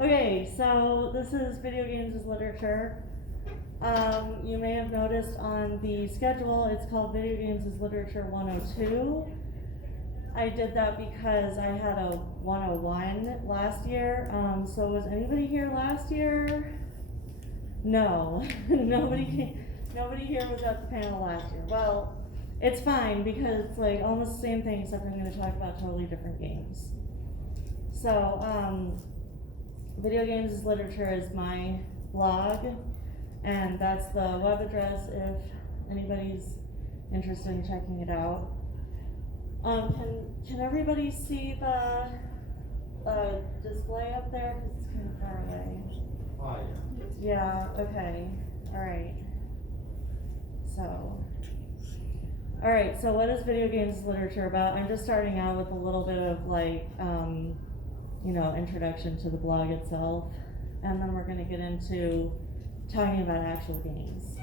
Okay, so this is Video Games as Literature. You may have noticed on the schedule, it's called Video Games as Literature 102. I did that because I had a 101 last year. So was anybody here last year? No, nobody here was at the panel last year. Well, it's fine because it's like almost the same thing, except I'm going to talk about totally different games. So, Video Games as Literature is my blog, and that's the web address if anybody's interested in checking it out. Can everybody see the display up there? Because it's kind of far away. Oh, Yeah, okay, alright. So what is Video Games Literature about? I'm just starting out with a little bit of like, introduction to the blog itself, and then we're gonna get into talking about actual games.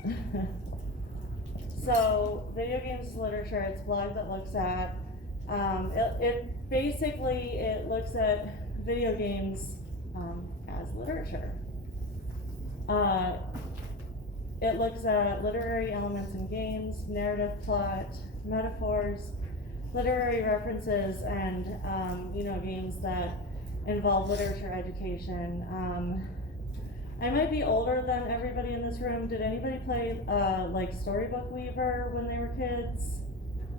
So, Video Games Literature, it's a blog that looks at, it looks at video games as literature. It looks at literary elements in games, narrative plot, metaphors, literary references, and games that involve literature education. I might be older than everybody in this room. Did anybody play like Storybook Weaver when they were kids?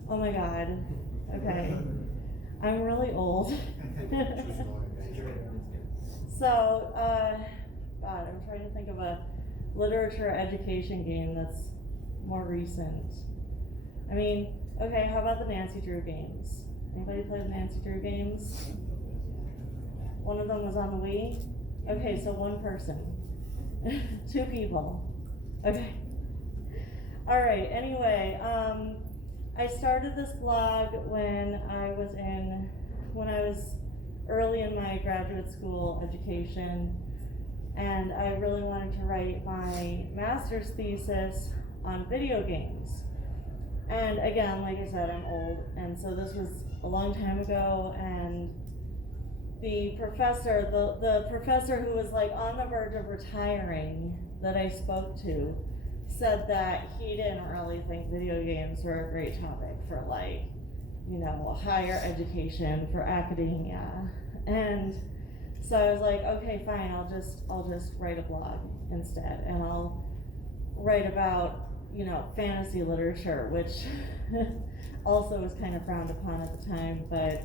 Oh my god. Okay. I'm really old. So, God, I'm trying to think of a literature education game that's more recent. I mean, okay, how about the Nancy Drew games? Anybody play the Nancy Drew games? One of them was on the Wii? Okay, so one person. 2 people. Okay. Alright, anyway, I started this blog when I was early in my graduate school education, and I really wanted to write my master's thesis on video games. And again, like I said, I'm old, and so this was a long time ago, and the professor who was like on the verge of retiring that I spoke to said that he didn't really think video games were a great topic for like, higher education, for academia. And so I was like, okay, fine, I'll just write a blog instead, and I'll write about, fantasy literature, which also was kind of frowned upon at the time, but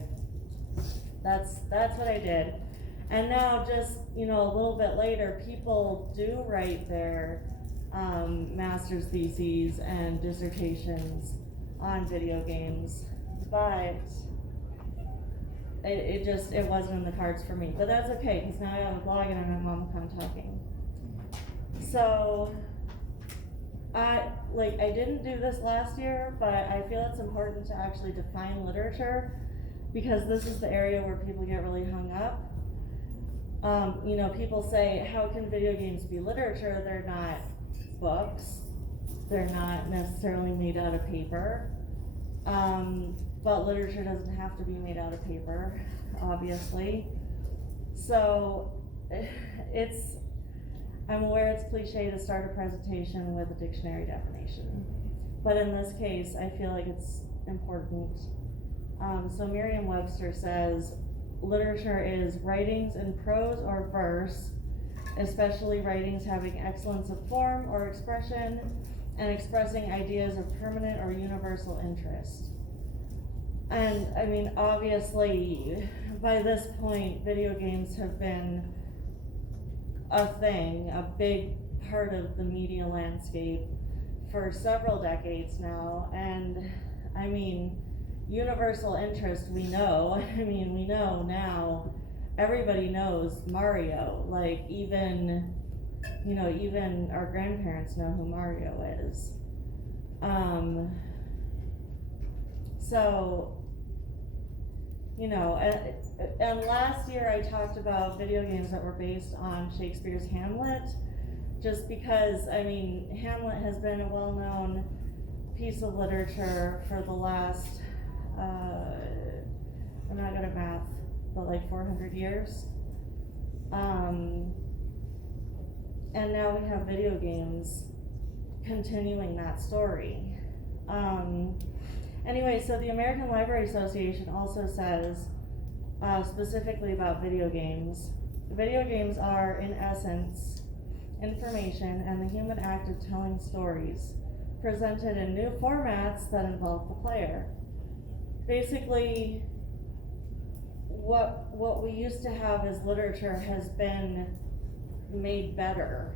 that's what I did. And now just, a little bit later, people do write their master's theses and dissertations on video games, but it wasn't in the cards for me. But that's okay, because now I have a blog and I'm at MomoCon talking. So, I didn't do this last year, but I feel it's important to actually define literature, because this is the area where people get really hung up. People say, how can video games be literature? They're not books. They're not necessarily made out of paper. But literature doesn't have to be made out of paper, obviously. So I'm aware it's cliche to start a presentation with a dictionary definition, but in this case, I feel like it's important. So Merriam-Webster says, literature is writings in prose or verse, especially writings having excellence of form or expression and expressing ideas of permanent or universal interest. And I mean, obviously, by this point, video games have been a thing, a big part of the media landscape for several decades now. And I mean, universal interest, we know. We know now, everybody knows Mario. Like, even our grandparents know who Mario is. And last year I talked about video games that were based on Shakespeare's Hamlet, just because, Hamlet has been a well-known piece of literature for the last, I'm not good at math, but like 400 years. And now we have video games continuing that story. Anyway, so the American Library Association also says, specifically about video games are, in essence, information and the human act of telling stories, presented in new formats that involve the player. Basically, what we used to have as literature has been made better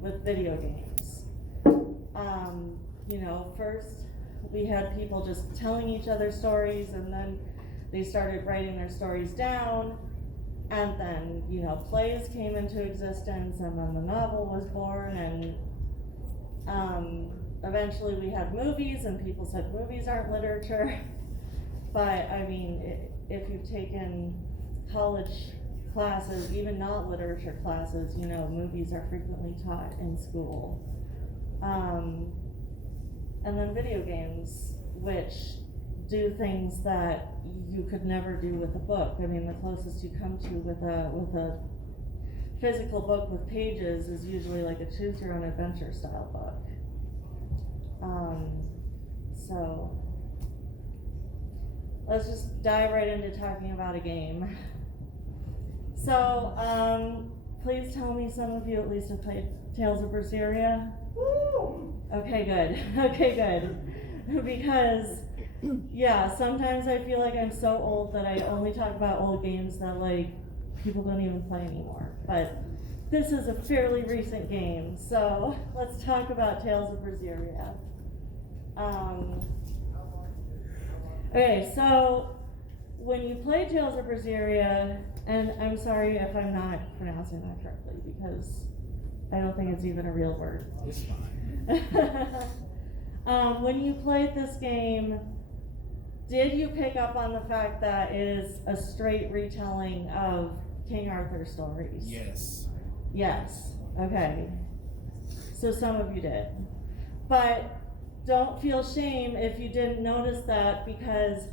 with video games. First we had people just telling each other stories, and then they started writing their stories down, and then, plays came into existence, and then the novel was born, and eventually we had movies, and people said movies aren't literature. But I mean, if you've taken college classes, even not literature classes, movies are frequently taught in school. And then video games, which do things that you could never do with a book. I mean, the closest you come to with a physical book with pages is usually like a choose your own adventure style book. So let's just dive right into talking about a game. So, please tell me some of you at least have played Tales of Berseria. Woo! Okay, good. Because, yeah, sometimes I feel like I'm so old that I only talk about old games that, people don't even play anymore. But this is a fairly recent game, so let's talk about Tales of Berseria. Okay, so when you play Tales of Berseria, and I'm sorry if I'm not pronouncing that correctly, because I don't think it's even a real word. It's fine. When you played this game, did you pick up on the fact that it is a straight retelling of King Arthur's stories? Yes. Yes, okay. So some of you did. But don't feel shame if you didn't notice that, because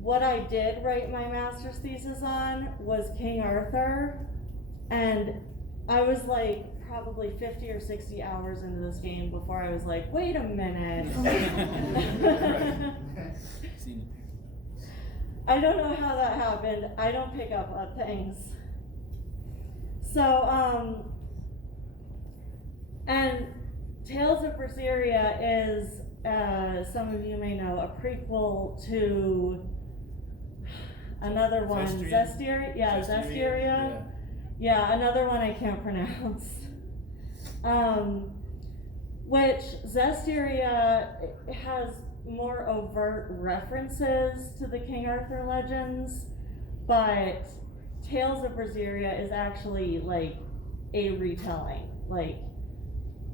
what I did write my master's thesis on was King Arthur, and I was probably 50 or 60 hours into this game before I was like, wait a minute. I don't know how that happened. I don't pick up on things. So, and Tales of Berseria is, some of you may know, a prequel to another one, Zestiria. Yeah, Zestiria. Yeah, another one I can't pronounce. Which Zestiria has more overt references to the King Arthur legends, but Tales of Berseria is actually a retelling.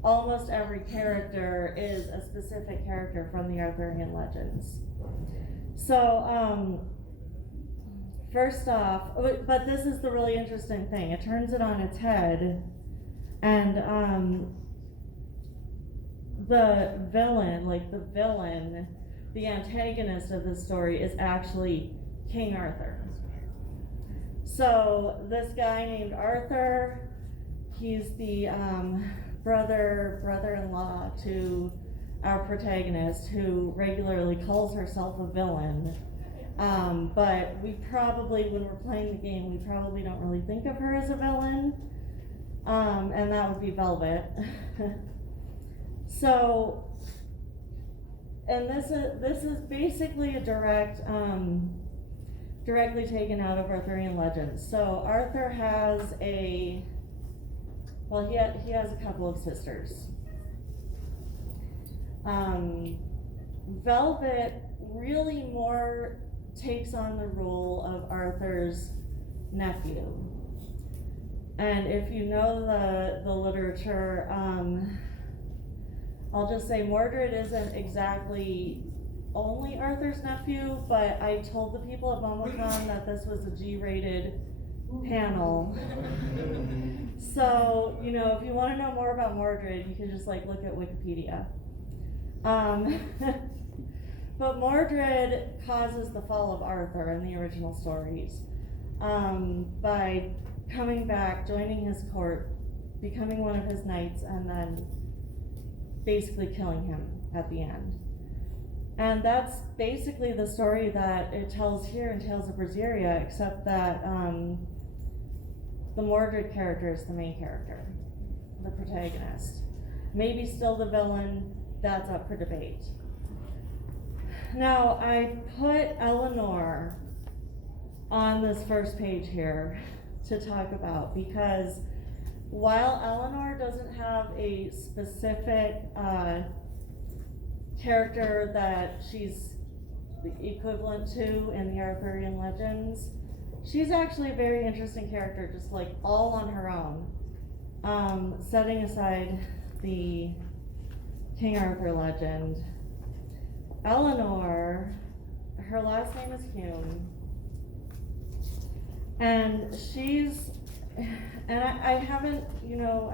Almost every character is a specific character from the Arthurian legends. So, first off, but this is the really interesting thing. It turns it on its head, and the villain, the antagonist of this story is actually King Arthur. So this guy named Arthur, he's the brother-in-law to our protagonist, who regularly calls herself a villain. But we probably, when we're playing the game, we probably don't really think of her as a villain. And that would be Velvet. So, and this is basically a directly taken out of Arthurian legends. So Arthur has he has a couple of sisters. Velvet really more takes on the role of Arthur's nephew. And if you know the literature, I'll just say Mordred isn't exactly only Arthur's nephew, but I told the people at MomoCon that this was a G-rated panel. So, if you want to know more about Mordred, you can just look at Wikipedia. But Mordred causes the fall of Arthur in the original stories by coming back, joining his court, becoming one of his knights, and then basically killing him at the end. And that's basically the story that it tells here in Tales of Berseria, except that the Mordred character is the main character, the protagonist. Maybe still the villain, that's up for debate. Now, I put Eleanor on this first page here to talk about, because while Eleanor doesn't have a specific character that she's equivalent to in the Arthurian legends, she's actually a very interesting character, just like all on her own. Setting aside the King Arthur legend, Eleanor, her last name is Hume, and I haven't,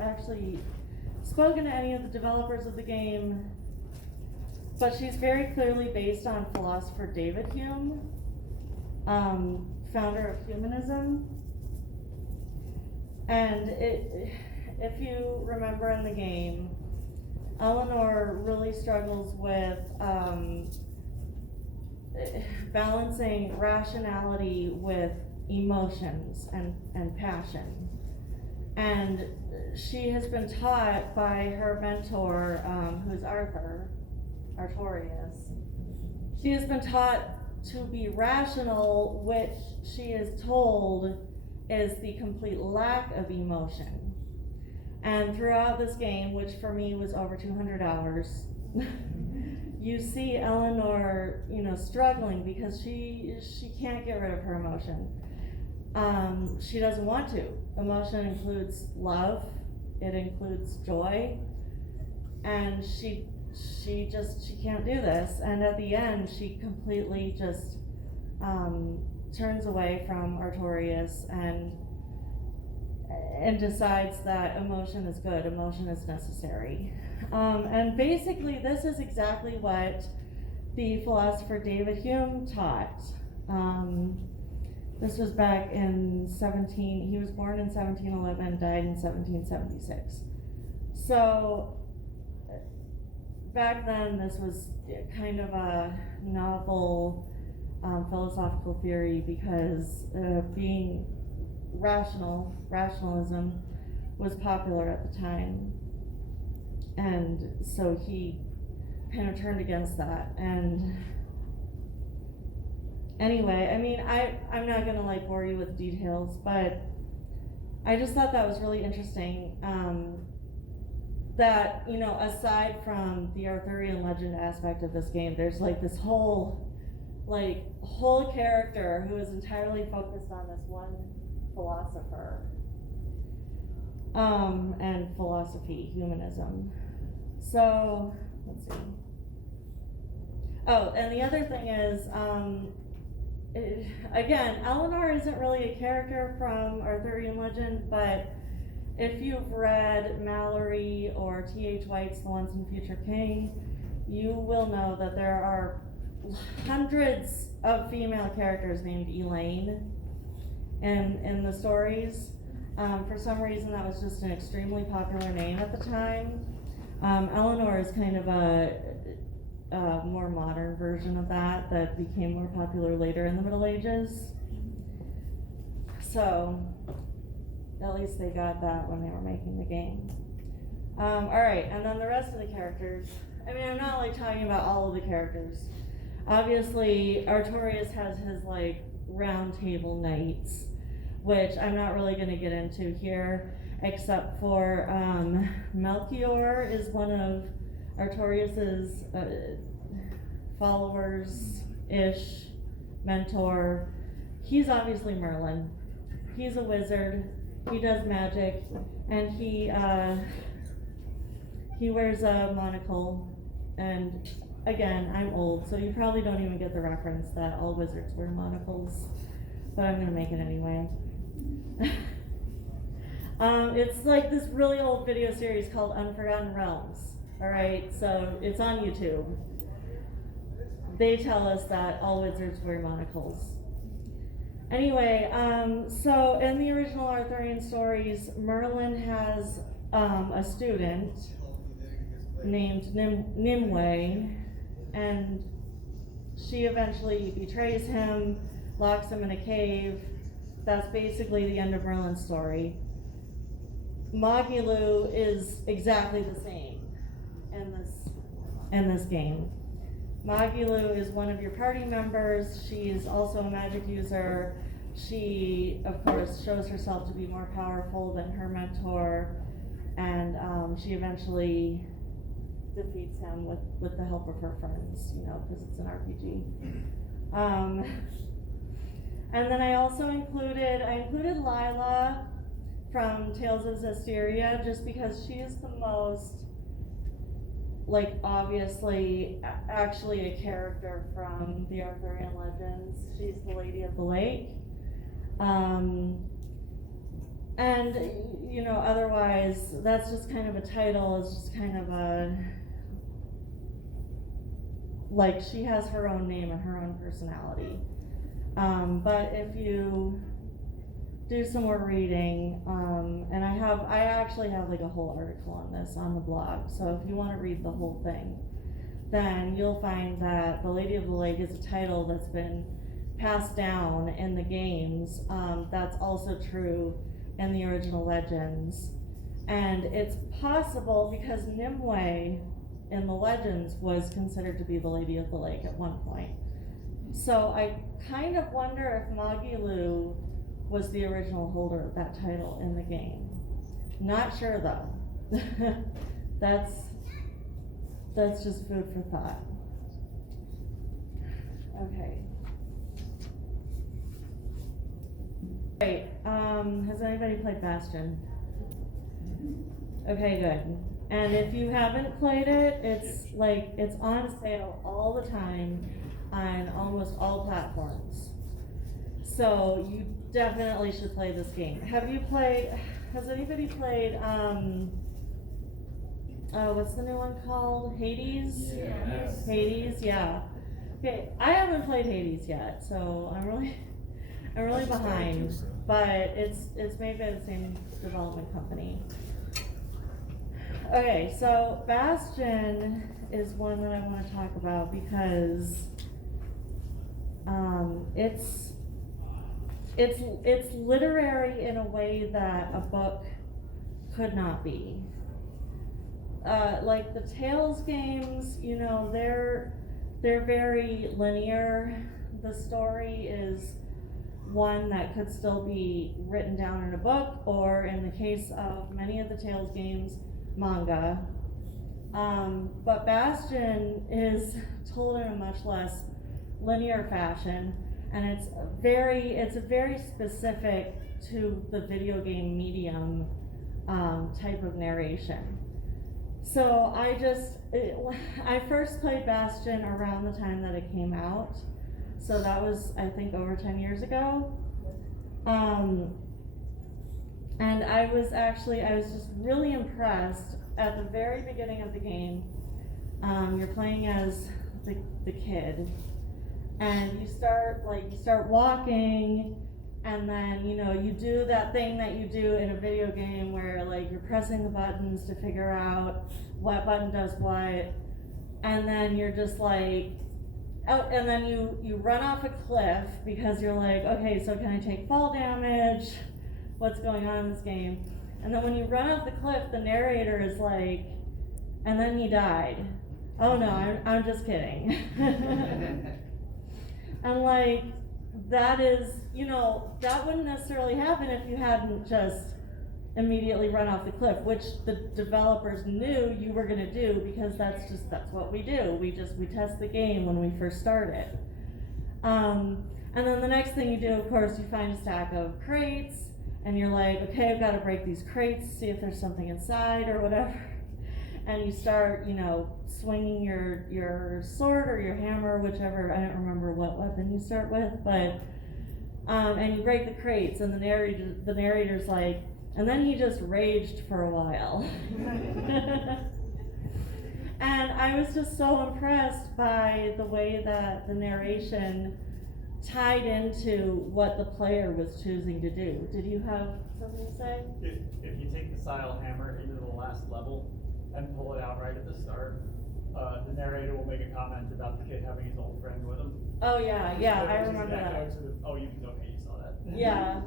actually spoken to any of the developers of the game, but she's very clearly based on philosopher David Hume, founder of humanism. And if you remember in the game, Eleanor really struggles with balancing rationality with emotions and passion. And she has been taught by her mentor, who's Artorius. She has been taught to be rational, which she is told is the complete lack of emotion. And throughout this game, which for me was over 200 hours, you see Eleanor, struggling because she can't get rid of her emotion. She doesn't want to. Emotion includes love, it includes joy, and she can't do this. And at the end, she completely just turns away from Artorius and decides that emotion is good, emotion is necessary. And basically, this is exactly what the philosopher David Hume taught. This was back in he was born in 1711, died in 1776. So back then, this was kind of a novel philosophical theory, because being rationalism was popular at the time. And so he kind of turned against that. And anyway, I'm not gonna bore you with details, but I just thought that was really interesting. That, aside from the Arthurian legend aspect of this game, there's this whole character who is entirely focused on this one philosopher, and philosophy, humanism. So, let's see. Oh, and the other thing is, again, Eleanor isn't really a character from Arthurian legend, but if you've read Mallory or T.H. White's The Once and Future King, you will know that there are hundreds of female characters named Elaine in the stories. For some reason, that was just an extremely popular name at the time. Eleanor is kind of a more modern version of that became more popular later in the Middle Ages. So at least they got that when they were making the game. All right, and then the rest of the characters. I'm not talking about all of the characters. Obviously, Artorius has his round table knights, which I'm not really going to get into here, except for Melchior is one of Artorius's followers-ish, mentor. He's obviously Merlin. He's a wizard. He does magic, and he wears a monocle. And again, I'm old, so you probably don't even get the reference that all wizards wear monocles, but I'm gonna make it anyway. It's this really old video series called Unforgotten Realms. All right, so it's on YouTube. They tell us that all wizards wear monocles. Anyway, so in the original Arthurian stories, Merlin has a student named Nimue, and she eventually betrays him, locks him in a cave. That's basically the end of Merlin's story. Magilu is exactly the same in this game. Magilu is one of your party members. She's also a magic user. She, of course, shows herself to be more powerful than her mentor, and she eventually defeats him with the help of her friends, because it's an RPG. And then I also included Lila from Tales of Zestiria, just because she is the most, obviously, actually a character from the Arthurian legends. She's the Lady of the Lake. And, otherwise, that's just kind of a title. It's just kind of she has her own name and her own personality. But if you do some more reading, and I actually have a whole article on this on the blog, so if you want to read the whole thing, then you'll find that the Lady of the Lake is a title that's been passed down in the games. That's also true in the original legends, and it's possible because Nimue in the legends was considered to be the Lady of the Lake at one point. So I kind of wonder if Magilu was the original holder of that title in the game. Not sure though. That's just food for thought. Okay. Great. Has anybody played Bastion? Okay, good. And if you haven't played it, it's on sale all the time on almost all platforms. So you definitely should play this game. Has anybody played, what's the new one called? Hades? Yes. Hades, yeah. Okay, I haven't played Hades yet, so I'm really behind, but it's made by the same development company. Okay, so Bastion is one that I want to talk about because it's literary in a way that a book could not be. Like the Tales games, they're very linear. The story is one that could still be written down in a book, or in the case of many of the Tales games, manga. But Bastion is told in a much less linear fashion, and it's very specific to the video game medium type of narration. So I first played Bastion around the time that it came out, so that was, I think, over 10 years ago. And I was just really impressed at the very beginning of the game. You're playing as the kid, and you start walking, and then you do that thing that you do in a video game where you're pressing the buttons to figure out what button does what, and then you're just and then you run off a cliff because you're okay, so can I take fall damage? What's going on in this game? And then when you run off the cliff, the narrator is and then you died. Oh no, I'm just kidding. And that is, that wouldn't necessarily happen if you hadn't just immediately run off the cliff, which the developers knew you were gonna do, because that's what we do. We test the game when we first start it. And then the next thing you do, of course, you find a stack of crates, and you're okay, I've got to break these crates, see if there's something inside or whatever. And you start, swinging your sword or your hammer, whichever, I don't remember what weapon you start with, but, and you break the crates, and the narrator's and then he just raged for a while. And I was just so impressed by the way that the narration tied into what the player was choosing to do. Did you have something to say? If you take the Sile hammer into the last level and pull it out right at the start, the narrator will make a comment about the kid having his old friend with him. Oh yeah, I remember that. Okay, you saw that. Yeah.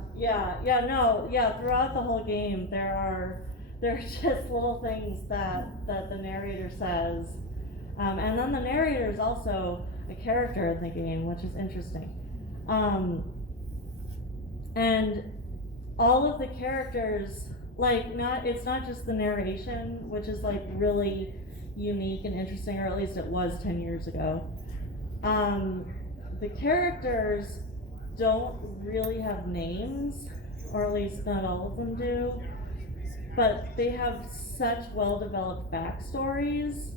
Throughout the whole game, there are just little things that the narrator says, and then the narrator is also a character in the game, which is interesting. And all of the characters, like, it's not just the narration, which is like really unique and interesting, or at least it was 10 years ago. The characters don't really have names, or at least not all of them do, but they have such well-developed backstories.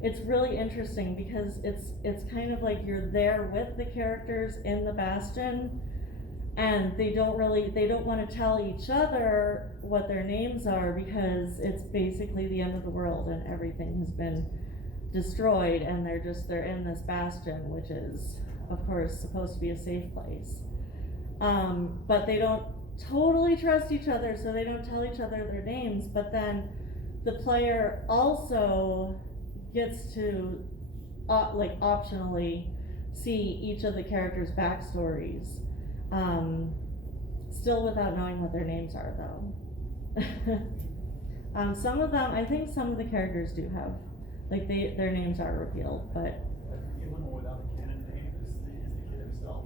It's really interesting because it's kind of like you're there with the characters in the Bastion, and they don't want to tell each other what their names are because it's basically the end of the world and everything has been destroyed, and they're in this Bastion, which is of course supposed to be a safe place. But they don't totally trust each other, so they don't tell each other their names, but then the player also gets to optionally see each of the characters' backstories, still without knowing what their names are though. Some of them, I think some of the characters do have, like their names are revealed, but The only one without a canon name is the kid himself.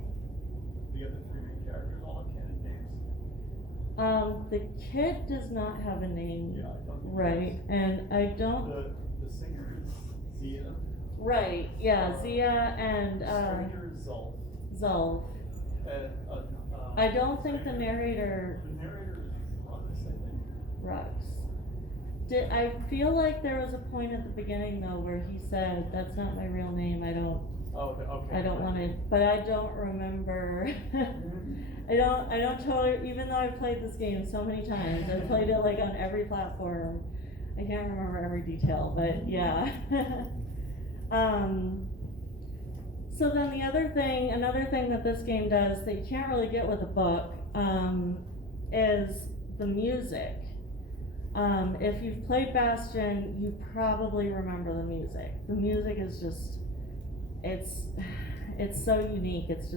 The other three main characters all have canon names. the kid does not have a name, Yeah, I don't think right? And I don't. The singer is Zia. Right, yeah, Zia and Stranger is Zolf. And I don't think the narrator The narrator is Rux, I think. Rux. I feel like there was a point at the beginning though where he said, "That's not my real name. I don't want to," but I don't remember. I don't totally, even though I've played this game so many times, I've played it like on every platform. I can't remember every detail, but yeah. So then another thing that this game does that you can't really get with a book, is the music. If you've played Bastion, you probably remember the music. The music is just, it's so unique. It's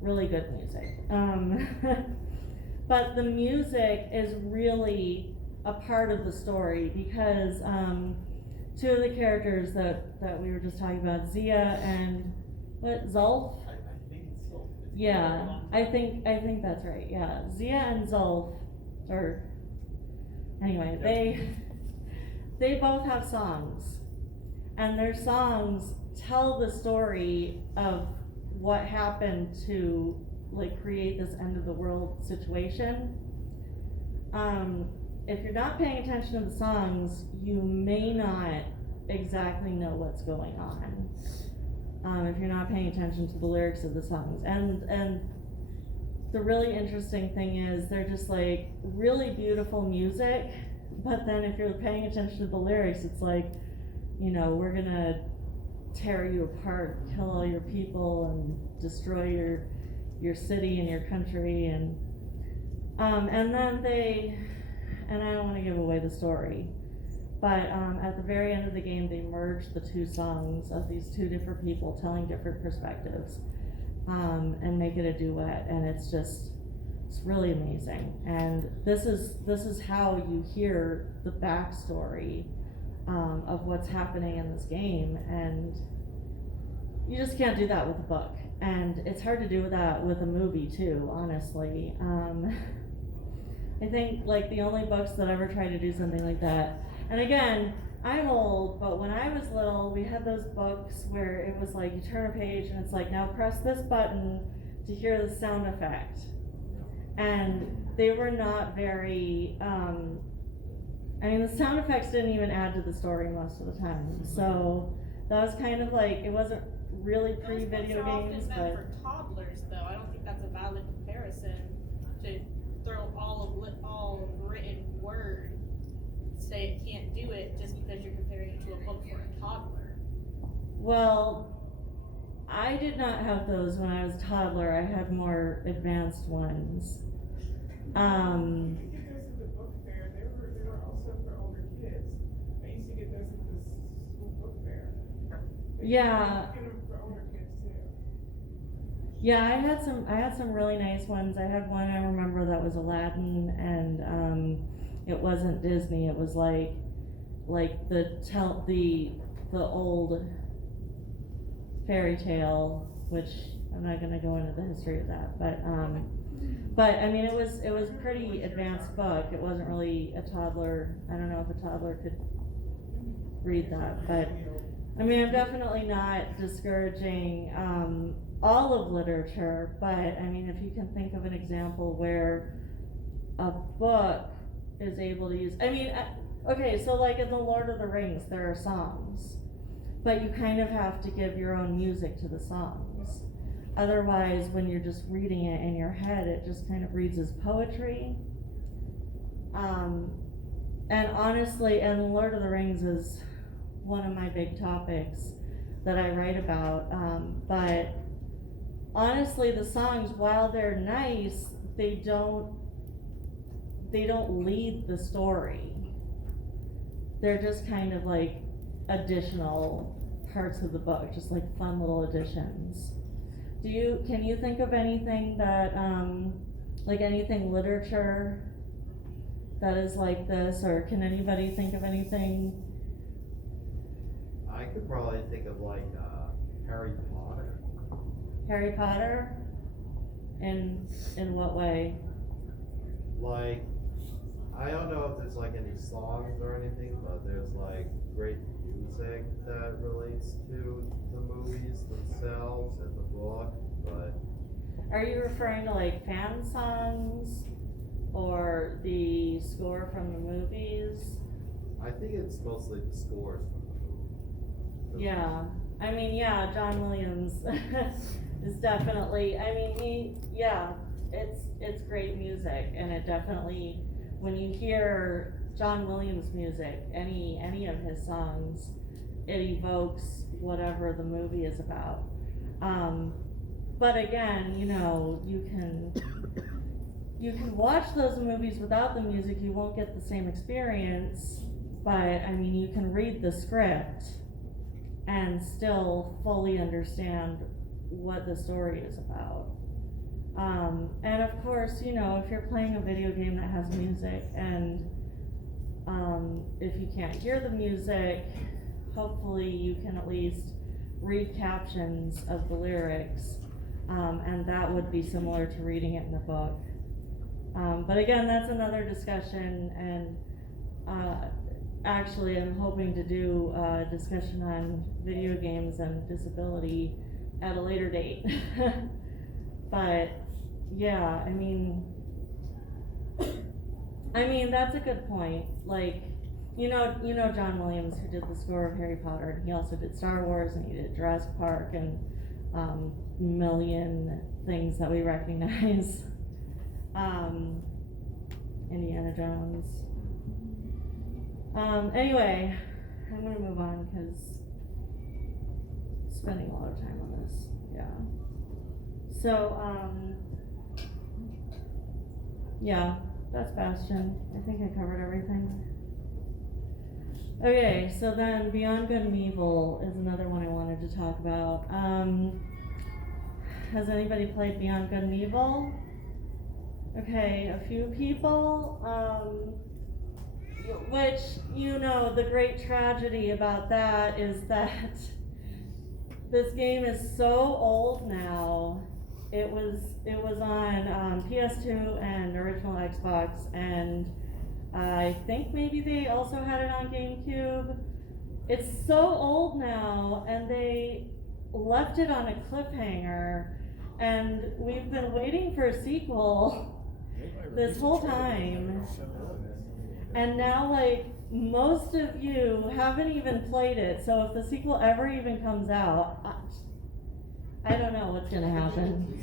really good music. But the music is really a part of the story because two of the characters that we were just talking about, Zia and Zolf? I think it's Zolf. Yeah, I think that's right. Yeah, Zia and Zolf, or anyway, they both have songs, and their songs tell the story of what happened to create this end of the world situation. If you're not paying attention to the songs, you may not exactly know what's going on. If you're not paying attention to the lyrics of the songs, and the really interesting thing is they're just like really beautiful music, but then if you're paying attention to the lyrics, it's like, we're gonna tear you apart, kill all your people, and destroy your city and your country, and then and I don't want to give away the story, but at the very end of the game, they merge the two songs of these two different people telling different perspectives, and make it a duet, and it's really amazing. And this is how you hear the backstory of what's happening in this game, and you just can't do that with a book, and it's hard to do that with a movie too, honestly. I think the only books that ever try to do something like that, and again, I'm old, but when I was little, we had those books where it was like you turn a page and it's like, now press this button to hear the sound effect, and they were not very, the sound effects didn't even add to the story most of the time, so that was kind of it wasn't really pre-video games, but for toddlers though. I don't think that's a valid comparison to throw all of written word, say it can't do it just because you're comparing it to a book for a toddler. well, I did not have those when I was a toddler. I had more advanced ones. You could get those at the book fair. They were also for older kids. I used to get those at the school book fair. But Yeah. you could get them for older kids too. Yeah, I had some really nice ones. I had one I remember that was Aladdin, and it wasn't Disney. It was like the old fairy tale, which I'm not gonna go into the history of that, but I mean it was a pretty advanced book. It wasn't really a toddler. I don't know if a toddler could read that, but I mean I'm definitely not discouraging all of literature, but I mean if you can think of an example where a book is able to use, I mean, okay, so like in the Lord of the Rings there are songs, but you kind of have to give your own music to the songs. Otherwise, when you're just reading it in your head, it just kind of reads as poetry. And honestly, and Lord of the Rings is one of my big topics that I write about. But honestly, the songs, while they're nice, they don't lead the story. They're just kind of like additional parts of the book, just like fun little additions. Can you think of anything that, like anything literature that is like this, or can anybody think of anything? I could probably think of like Harry Potter. Harry Potter? In what way? Like, I don't know if there's like any songs or anything, but there's like great music that relates to the movies themselves and the book, but Are you referring to like fan songs or the score from the movies? I think it's mostly the scores from the movie. Yeah, I mean, yeah, John Williams is definitely, I mean, it's great music, and it definitely, when you hear John Williams music, any of his songs, it evokes whatever the movie is about. But again, you know, you can watch those movies without the music, you won't get the same experience, but I mean, you can read the script and still fully understand what the story is about. And of course, you know, if you're playing a video game that has music, and if you can't hear the music, hopefully you can at least read captions of the lyrics, and that would be similar to reading it in a book. But again, that's another discussion, and actually I'm hoping to do a discussion on video games and disability at a later date. But yeah, I mean that's a good point. Like, you know John Williams, who did the score of Harry Potter, and he also did Star Wars, and he did Jurassic Park, and million things that we recognize. Indiana Jones. Anyway, I'm gonna move on because spending a lot of time on this. Yeah. So, yeah, that's Bastion. I think I covered everything. Okay, so then Beyond Good and Evil is another one I wanted to talk about. Has anybody played Beyond Good and Evil? Okay, a few people. Which, you know, the great tragedy about that is that this game is so old now. It was on PS2 and original Xbox, and I think maybe they also had it on GameCube. It's so old now, and they left it on a cliffhanger, and we've been waiting for a sequel this whole time. And now, like, most of you haven't even played it, so if the sequel ever even comes out, I don't know what's gonna happen.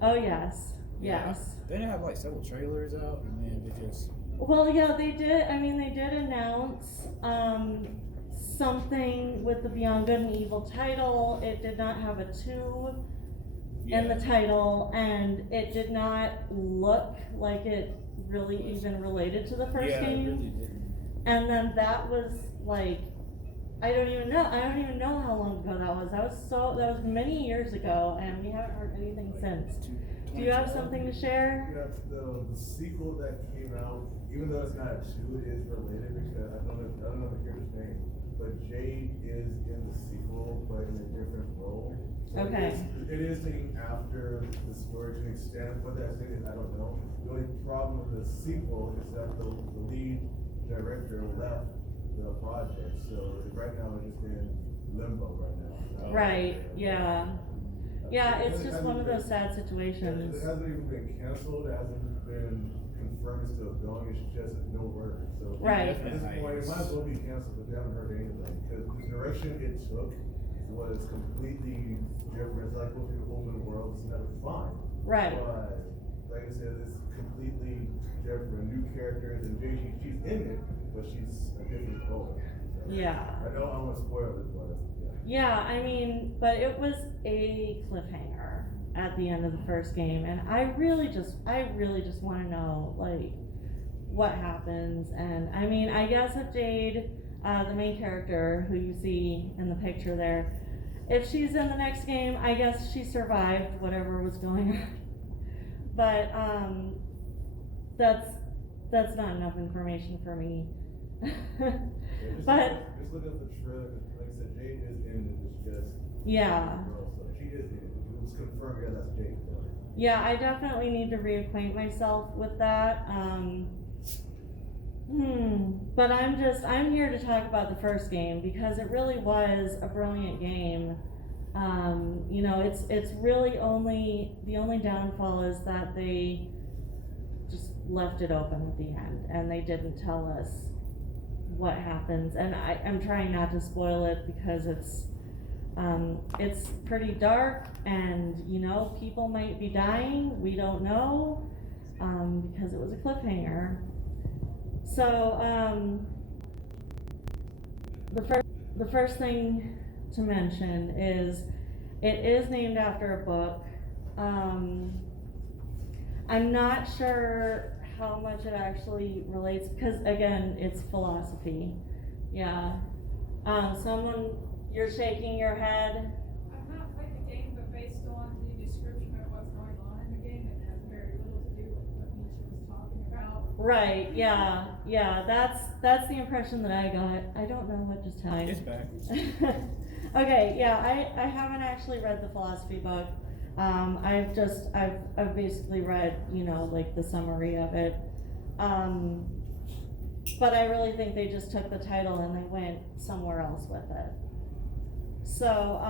Oh, yes, yes. They didn't have like several trailers out, and then they just. Well, yeah, they did, I mean, they did announce something with the Beyond Good and Evil title. It did not have a 2 in the title, and it did not look like it really even related to the first Yeah, game. it really didn't. And then that was like, I don't even know how long ago that was. That was many years ago, and we haven't heard anything since. Do you have something to share? Yeah, the sequel that came out, even though it's not a 2, it is related because I don't know the character's name, but Jade is in the sequel, but in a different role. So Okay. It is taking after the story to an extent. What that extent is, I don't know. The only problem with the sequel is that the lead director left the project, so right now it's just in limbo right now. Right, yeah. Yeah, it's just one of those sad It situations. hasn't even been canceled, it hasn't been confirmed it's still going, it's just no word, so. Right. At this point, it might as well be canceled, but we haven't heard anything, because the direction it took was completely different, it's like looking at open world, it's never fine. Right. But, like I said, it's completely different, new characters, and she's in it, but she's a different role. So, Yeah. I know I don't wanna spoil it, but, yeah. Yeah, I mean, but it was a cliffhanger at the end of the first game, and I really just want to know, like, what happens. And I mean, I guess if Jade, the main character who you see in the picture there, if she's in the next game, I guess she survived whatever was going on. But that's not enough information for me. But Just look at the trailer, 'cause like I said, Jade is in it, it's just. yeah. So she is in it, it was confirmed, yeah, that's Jade. Yeah, I definitely need to reacquaint myself with that. But I'm here to talk about the first game because it really was a brilliant game. You know, it's really the only downfall is that they just left it open at the end and they didn't tell us what happens. And I'm trying not to spoil it because it's pretty dark and, you know, people might be dying, we don't know, because it was a cliffhanger. So, the first thing to mention is, it is named after a book. I'm not sure how much it actually relates, because again, it's philosophy. Yeah. You're shaking your head. I've not played the game, but based on the description of what's going on in the game, it has very little to do with what Nietzsche was talking about. Right, yeah, that's the impression that I got. I don't know what just happened. It's backwards. Okay, yeah, I haven't actually read the philosophy book. I've basically read, you know, like the summary of it. But I really think they just took the title and they went somewhere else with it. So,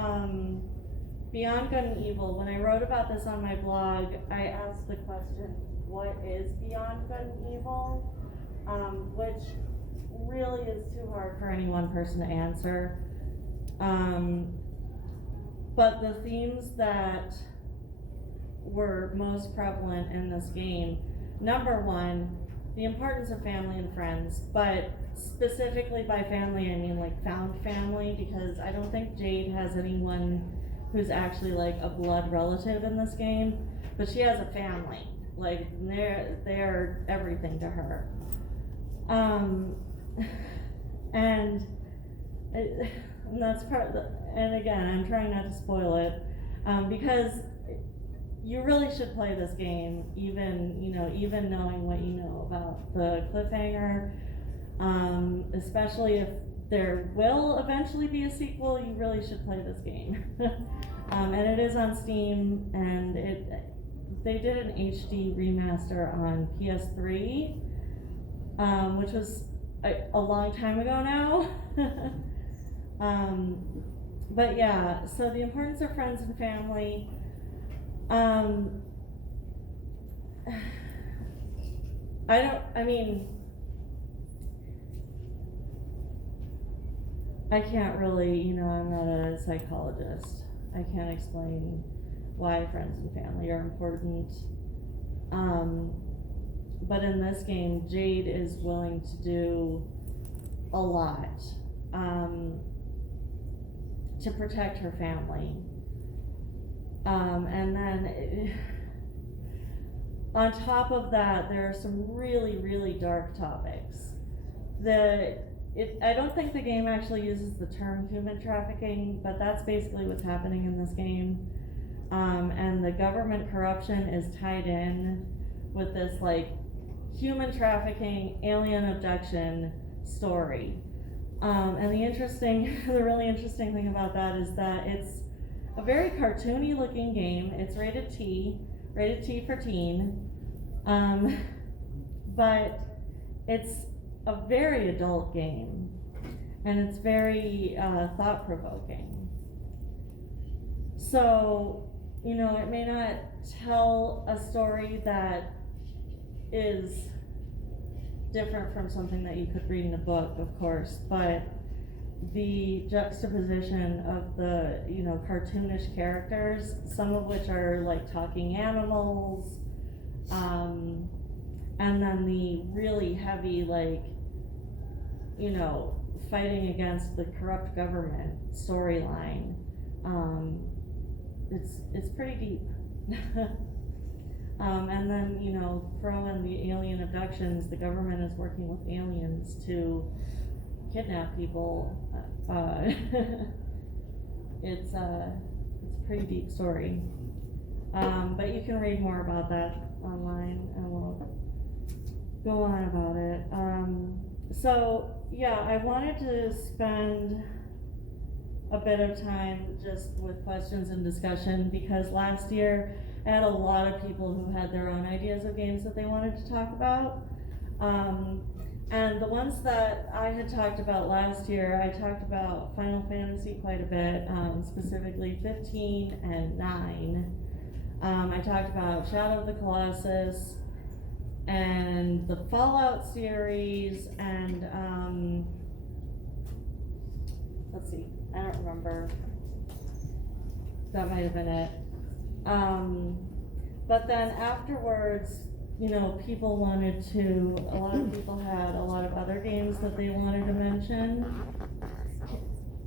Beyond Good and Evil, when I wrote about this on my blog, I asked the question, what is Beyond Good and Evil? Which really is too hard for any one person to answer. But the themes that were most prevalent in this game, number one, the importance of family and friends, but specifically by family, I mean like found family, because I don't think Jade has anyone who's actually like a blood relative in this game, but she has a family, like they're everything to her. And that's part of and again, I'm trying not to spoil it, because you really should play this game, even knowing what you know about the cliffhanger, especially if there will eventually be a sequel, you really should play this game. And it is on Steam, and they did an HD remaster on PS3, which was a long time ago now. But yeah, so the importance of friends and family. I can't really, I'm not a psychologist. I can't explain why friends and family are important. But in this game, Jade is willing to do a lot to protect her family. And then on top of that, there are some really, really dark topics. I don't think the game actually uses the term human trafficking, but that's basically what's happening in this game. And the government corruption is tied in with this like human trafficking, alien abduction story. And the really interesting thing about that is that it's a very cartoony looking game. It's rated T for teen. But it's a very adult game, and it's very thought provoking. So, it may not tell a story that is different from something that you could read in a book, of course, but the juxtaposition of the, cartoonish characters, some of which are like talking animals, and then the really heavy, like, fighting against the corrupt government storyline, it's pretty deep. And then, throw in the alien abductions. The government is working with aliens to kidnap people. It's a pretty deep story. But you can read more about that online. I won't go on about it. So yeah, I wanted to spend a bit of time just with questions and discussion, because last year I had a lot of people who had their own ideas of games that they wanted to talk about. And the ones that I had talked about last year, I talked about Final Fantasy quite a bit, specifically 15 and 9. I talked about Shadow of the Colossus and the Fallout series, and let's see, I don't remember. That might have been it. But then afterwards, people wanted to, a lot of people had a lot of other games that they wanted to mention.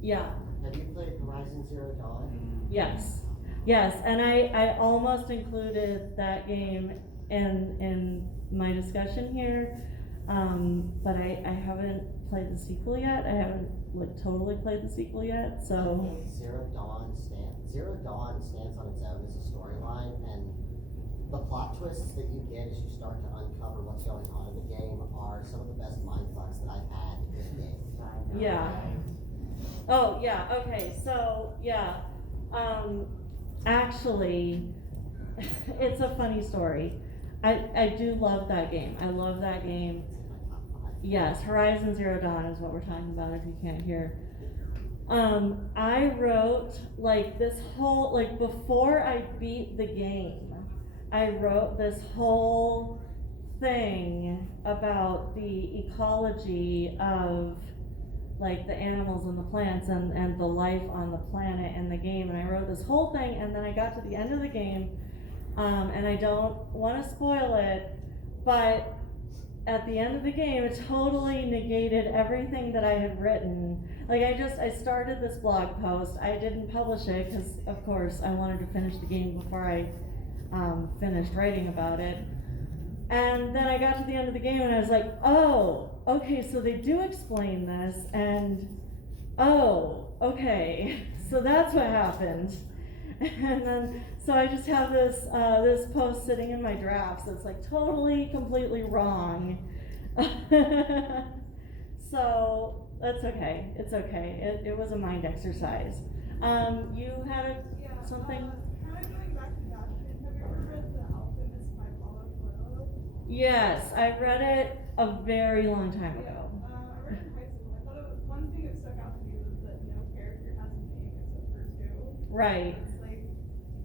Yeah. Have you played Horizon Zero Dawn? Yes. Yes, and I almost included that game in my discussion here, but I haven't played the sequel yet. I haven't totally played the sequel yet, so. Okay, Zero Dawn stands on its own as a storyline, and the plot twists that you get as you start to uncover what's going on in the game are some of the best mindfucks that I've had in the game. Yeah. Oh, yeah, okay, so, yeah. Actually, it's a funny story. I do love that game. I love that game. Yes, Horizon Zero Dawn is what we're talking about if you can't hear. I wrote, this whole, before I beat the game, I wrote this whole thing about the ecology of, the animals and the plants and the life on the planet in the game. And I wrote this whole thing, and then I got to the end of the game, and I don't want to spoil it, but at the end of the game, it totally negated everything that I had written. I started this blog post. I didn't publish it because, of course, I wanted to finish the game before I finished writing about it. And then I got to the end of the game and I was like, oh, okay, so they do explain this, and oh, okay, so that's what happened. And then, so I just have this post sitting in my drafts that's totally, completely wrong. So that's okay. It's okay. It was a mind exercise. You had something? Kind of going back to that, have you ever read The Alchemist by Paulo Coelho? Yes, I read it a very long time ago. I read it in high school. I thought one thing that stuck out to me was that no character has a name except for two. Right. It's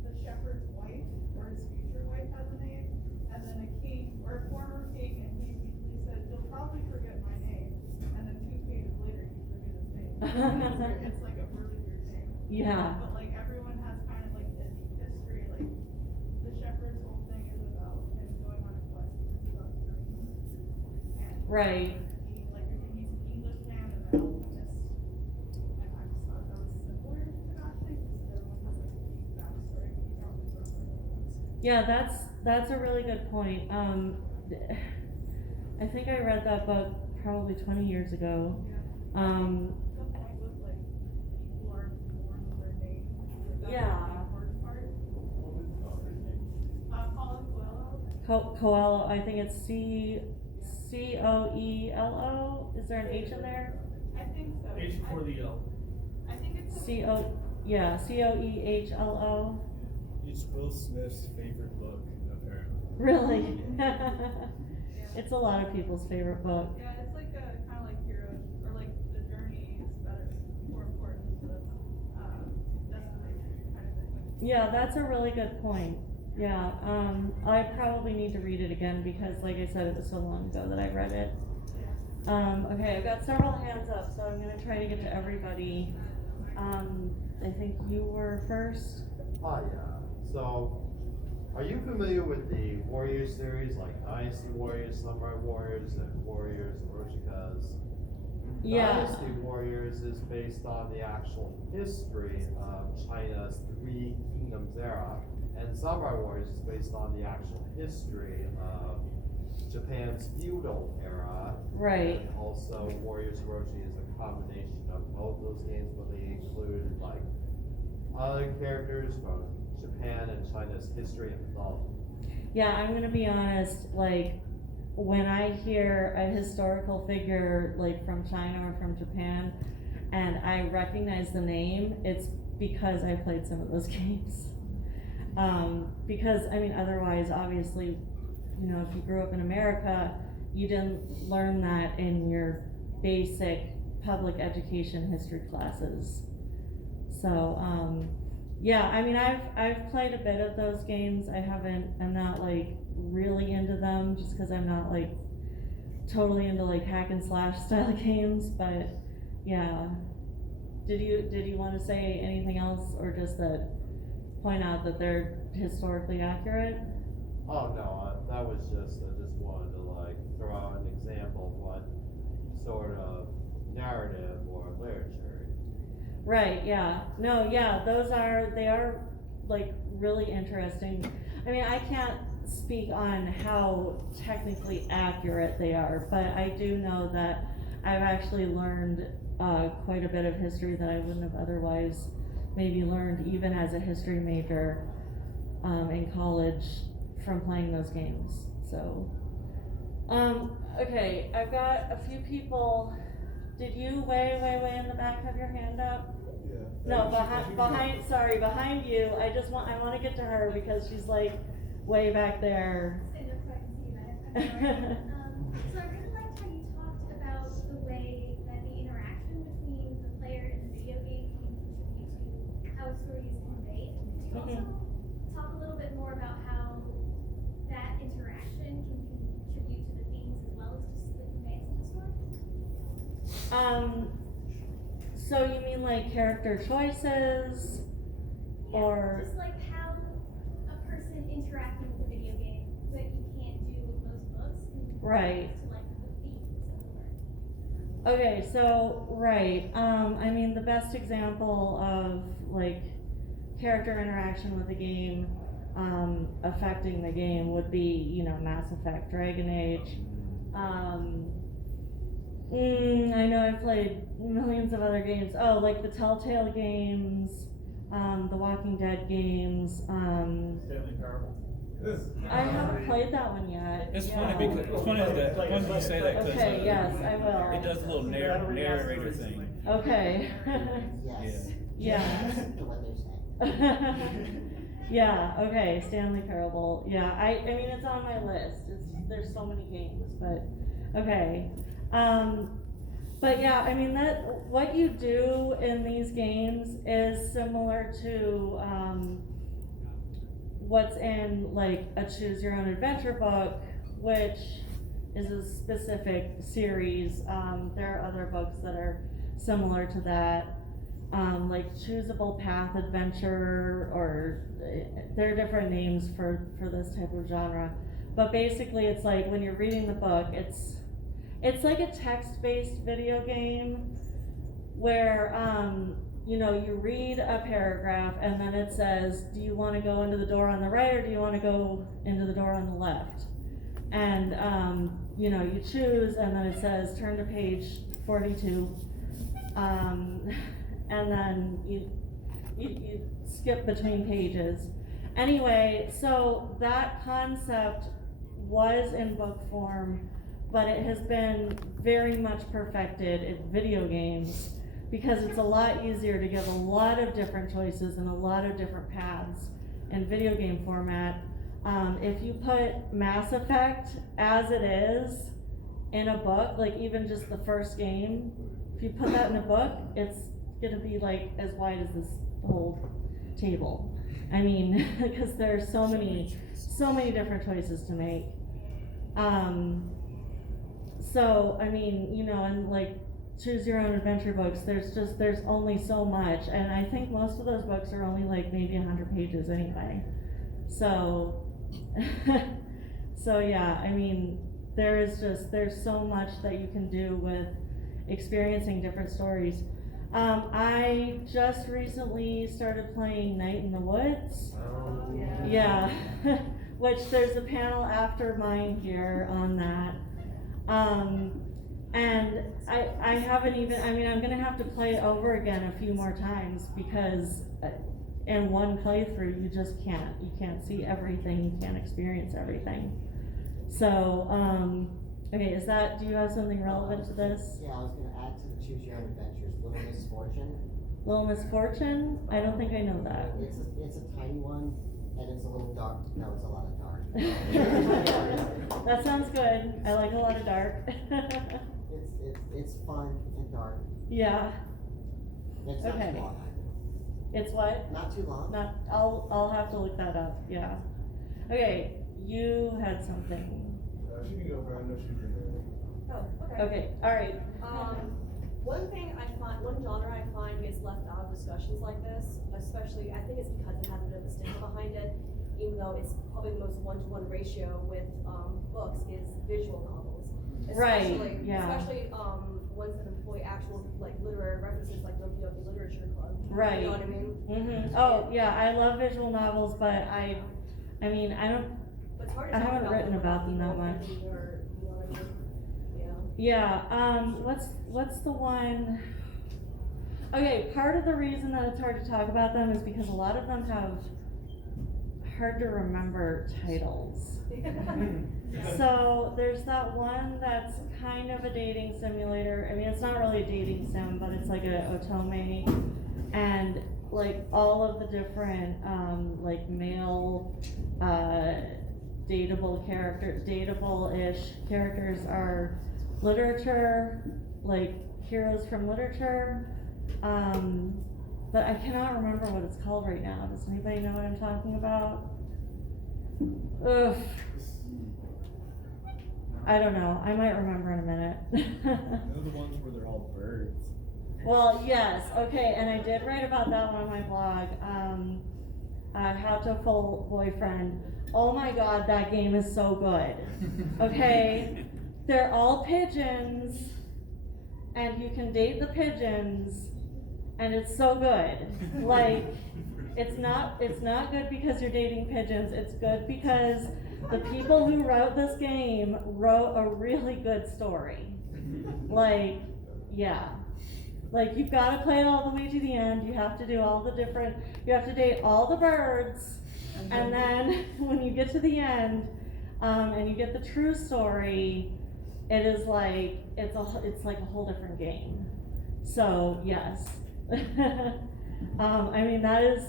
the shepherd's wife, or his future wife, has a name, and then a king, or a former king, and he said, "You'll probably forget my name," and then 2 pages later you forget his name. It's a really weird name. Yeah. But everyone has kind of this history, the shepherd's whole thing is about him going on a quest because he's about dreams. And Right. he's an Englishman and an alchemist, Yeah, that's a really good point. I think I read that book probably 20 years ago. The point was like, people are born with their name. That's Yeah. the important part. Colin Coelho. Coelho, I think it's Coelo. Is there an H in there? I think so. H before the L. I think it's. Coehlo. It's Will Smith's favorite book, apparently. Really? It's a lot of people's favorite book. Yeah, it's like a kind of like heroes, or like the journey is better, more important than the destination kind of thing. Yeah, that's a really good point. Yeah, I probably need to read it again because, like I said, it was so long ago that I read it. Okay, I've got several hands up, so I'm gonna try to get to everybody. I think you were first. Oh, yeah. So, are you familiar with the Warrior series, like Dynasty Warriors, Samurai Warriors, and Warriors Orochikas? Yeah. Dynasty Warriors is based on the actual history of China's Three Kingdoms era, and Samurai Warriors is based on the actual history of Japan's feudal era. Right. And also, Warriors Orochi is a combination of both those games, but they included like other characters from Japan and China's history and mythology. Yeah, I'm gonna be honest, like, when I hear a historical figure, like, from China or from Japan, and I recognize the name, it's because I played some of those games. Because, I mean, otherwise, obviously, you know, if you grew up in America, you didn't learn that in your basic public education history classes. So, yeah, I mean, I've played a bit of those games. I'm not like really into them just because I'm not like totally into like hack and slash style games, but yeah. Did you want to say anything else or just that point out that they're historically accurate? Oh no, that was just, I just wanted to like throw out an example of what sort of narrative or literature. Right, yeah. No, yeah, they are like really interesting. I mean, I can't speak on how technically accurate they are, but I do know that I've actually learned quite a bit of history that I wouldn't have otherwise maybe learned even as a history major in college from playing those games. So, okay, I've got a few people. Did you way in the back have your hand up? Yeah. No, behind you. I want to get to her because she's like way back there. Stand up so I can see you better. So I really liked how you talked about the way that the interaction between the player and the video game can contribute to how a story is conveyed. Could you also talk a little bit more about how that interaction can contribute to the themes as well as just the conveyance of the story? So you mean like character choices, Yeah, or just like how a person interacting with a video game that you can't do with most books can Right. to like the themes of the work. okay, so right. I mean the best example of like character interaction with the game affecting the game would be, you know, Mass Effect, Dragon Age. I know I've played millions of other games. Oh, like the Telltale games, the Walking Dead games. Stanley Parable. I haven't played that one yet. It's funny because it's funny that you say that because Okay, yes, I will. it does a little narrator thing. Okay. Yes. Yeah. Listen to what they're saying. Yeah, okay, Stanley Parable. Yeah, I mean, it's on my list. There's so many games, but, okay. But yeah, I mean, what you do in these games is similar to, what's in, like, a Choose Your Own Adventure book, which is a specific series. There are other books that are similar to that. Like Choosable Path Adventure, or there are different names for this type of genre. But basically it's like when you're reading the book, it's like a text-based video game where you know, you read a paragraph and then it says, do you want to go into the door on the right or do you want to go into the door on the left? And, you know, you choose and then it says, turn to page 42. And then you skip between pages. Anyway, so that concept was in book form, but it has been very much perfected in video games because it's a lot easier to give a lot of different choices and a lot of different paths in video game format. If you put Mass Effect as it is in a book, like even just the first game, if you put that in a book, it's gonna be like as wide as this whole table. I mean, because there are so many different choices to make. So, I mean, you know, and like choose your own adventure books, there's only so much. And I think most of those books are only like maybe 100 pages anyway. So, so yeah, I mean, there's so much that you can do with experiencing different stories. I just recently started playing Night in the Woods. Yeah, which there's a panel after mine here on that. And I haven't even, I mean, I'm gonna have to play it over again a few more times because in one playthrough you just can't. You can't see everything, you can't experience everything. So, okay, do you have something relevant to this? Yeah, I was gonna add to the Choose Your Own Adventures, Little Misfortune. Little Misfortune? I don't think I know that. It's a tiny one, and it's a little dark. No, it's a lot of dark. That sounds good. I like a lot of dark. It's fun and dark. Yeah. It's not Okay. too long. It's what? Not too long. I'll have to look that up. Yeah. Okay, you had something. She can go for it, I know she's been there. Oh, okay. Okay, all right. One genre I find gets left out of discussions like this, especially, I think it's because it has a bit of a stigma behind it, even though it's probably the most one-to-one ratio with, books, is visual novels. Right, Especially- yeah. Especially, ones that employ actual, like, literary references, like WW Literature Club. Right. You know what I mean? Mm-hmm. Oh, yeah, I love visual novels, but I mean, But it's hard to I talk haven't written about them that people much. thinking they're, you know what I mean? Yeah. Yeah, what's the one? Okay, part of the reason that it's hard to talk about them is because a lot of them have hard to remember titles. So there's that one that's kind of a dating simulator. I mean, it's not really a dating sim, but it's like a otome, and like all of the different like male dateable-ish characters are literature, like heroes from literature. But I cannot remember what it's called right now. Does anybody know what I'm talking about? Ugh. I don't know. I might remember in a minute. They're the ones where they're all birds. Well, yes. Okay, and I did write about that one on my blog. How to Full Boyfriend. Oh my God, that game is so good. Okay, they're all pigeons, and you can date the pigeons, and it's so good. Like, it's not good because you're dating pigeons. It's good because the people who wrote this game wrote a really good story. Like, yeah. Like, you've got to play it all the way to the end. You have to do all the different, you have to date all the birds. And then when you get to the end, and you get the true story, it is like, it's like a whole different game. So, yes. I mean, that is